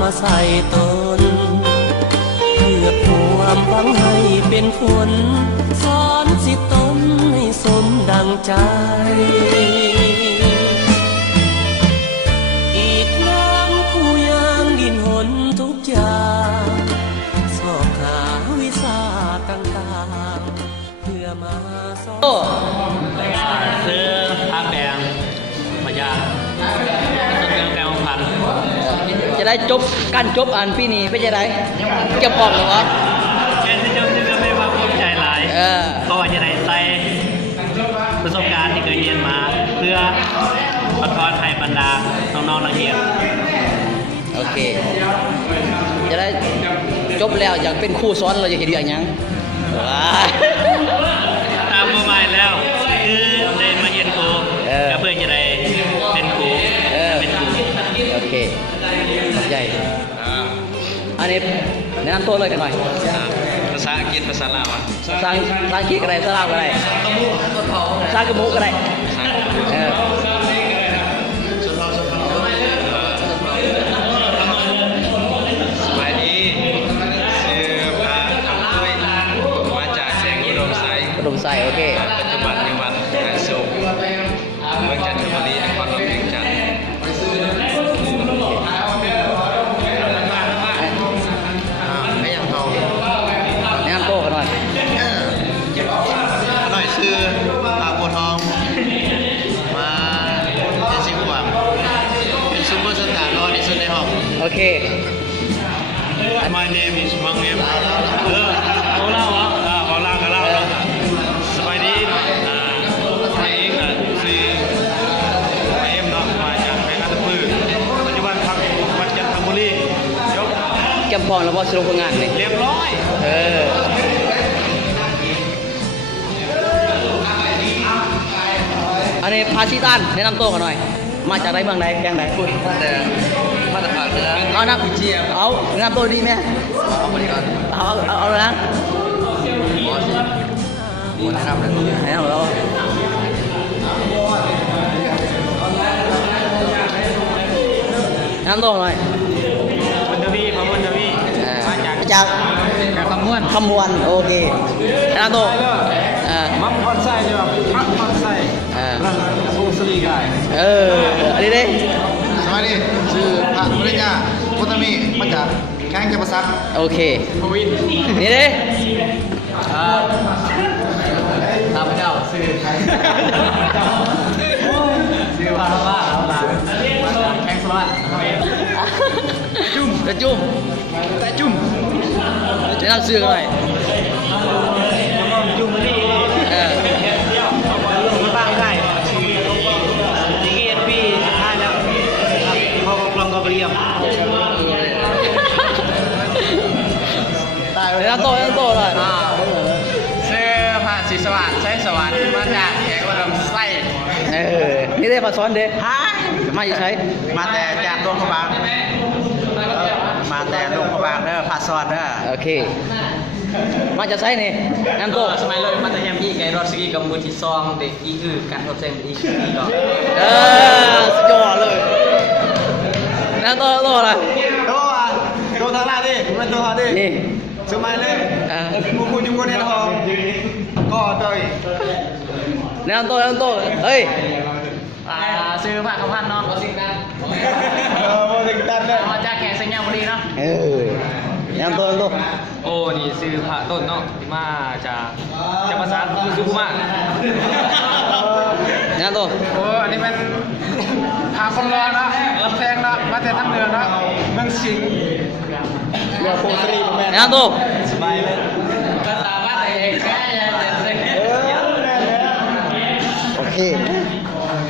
มาใส่ตนเพื่อความหวังให้เป็นผลสอนสิตนให้สมดังใจอีกน้ำผู้ยังดินหนทุกอย่างสอบหาวิชาต่างๆเพื่อมาสอนซื้อผ้าแดงมาจากต้นเมืองแปลงพันจะได้จบการจบอันปีนี้ไม่จะได้จะบอกหรอวะแค่ที่จบจะไม่ว่าภูมิใจหลายเพราะว่าจะได้ใส่ประสบการณ์ที่เคยเรียนมาเพื่อปัดทอนให้บรรดาน้องๆนักเรียนโอเคจะได้จบแล้วอยากเป็นครูสอนเราจะเห็นอย่างยังตามมาใหม่แล้วคือได้มาเรียนครูแล้วเพื่อจะได้เป็นครูเป็นครูโอเคใหญ่อันนี้แนะนำตัวเลยกันหน่อยภาษาอังกฤษภาษาลาวภาษาอังกฤษก็ได้ภาษาลาวก็ได้ภาษากระมุกก็ได้สบายดีชื่อพระคำตุ้ยมาจากแสงอุดมไซโอเคปัจจุบันจังหวัดกาญจนบุรีเมืองจันทบุรีนครหลวงเวียงจันทร์ชื่ออาโบทองมาเป็นสิงหวังเป็นซุปเปอร์สตาร์รอดที่สุดในห้องโอเค My name is Mang Em เอาเล่าวะเอาเล่ากันเล่าสบายดีใครเองชื่อเอ็มเนาะมาจากแมงอัตพืชปัจจุบันพักวัดจันทบุรียกแกมพรแล้วก็สรุปงานนี่เรียบร้อยอันนี้พาชิตันแนะนำตัวกันหน่อยมาจากไหนเมืองไหนแกงไหนพูดมาจากภาคเหนือเอานักเชียร์เอาแนะนำตัวดีไหมเอาไปก่อนเอาเลยนะแนะนำเลยแนะนำแล้วแนะนำตัวหน่อยมันทวีมาจากคำมวนโอเคแนะนำตัวมัมพอดไซด์ด้วยพักพอดไซด์รังสูงสลีกายอันนี้ดิสวัสดีชื่อพระปริญญาพุทธมีมาจากแข้งจับซักโอเคพวินนี่ดิข้าพเจ้าชื่อพระว่าเอาล่ะมาจากแข้งสวัสดิ์จุ่มแนะนำชื่อกันหน่อยจุ่มนี่บ้างได้ดีเอ็นพีสุดท้ายแล้วพอกลองก็เรียมตายไปแล้วโตเลยเสื้อผ้าสีสว่างใช้สว่างมาจากแขกว่าลำไส้นี่ได้มาซ้อนเด้มาอยู่ใช้มาแต่จากดวงพระบางมาแต่ดวงพระบางเด้อผ้าซ้อนเด้อโอเคมาจะใช้นี่นั่นโตสมัยเลยมาแต่แฮมยี่ไก่รอดสกีกับมือที่ซองเด็กอีการทดแทนอีก็สุดยอดเลยนั่นโตอะไรโตทางลาดิมันโตทางดินี่สมัยเลยมูคูจุกคนในห้องก็ต่อยนั่นโตเฮ้ยซื้อผ้าขาวพันเนาะมาจากแข่งสัญญาบุรีเนาะนั่นโตโอ้นี่ซื้อผ้าต้นเนาะที่มาจากภาษาสุขุมะนั่นโตโอ้อันนี้มันหาคนรอนะรับแทงนะมาแต่ทั้งเดือนนะเมืองสิงห์เรือโพสรีแม่นั่นโตสบายเลยภาษาบ้านเองโอเค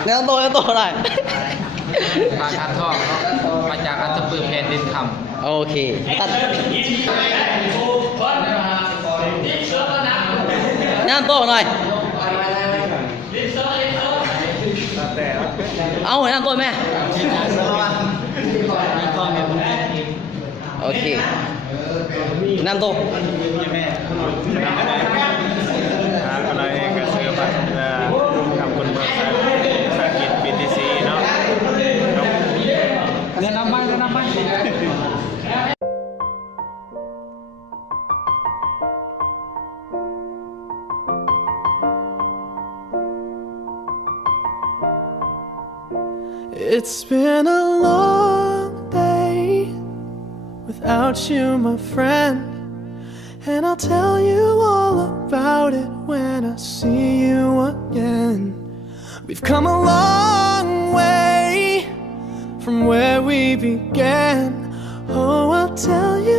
นั่นโตอะไรมาคันทองเนาะมาจากอัตตปือแผ่นดินคำโอเคตัดนั่นโตหน่อยเอานั่นโตแม่โอเคนั่นโตอะไรก็เสื้อผ้าทำคนเมืองสากิจ BTC เนาะ แนะนำบ้าง It's been a long day without you, my friend, and I'll tell you all about it when I see you again. We've come a long way from where we began. Oh, I'll tell you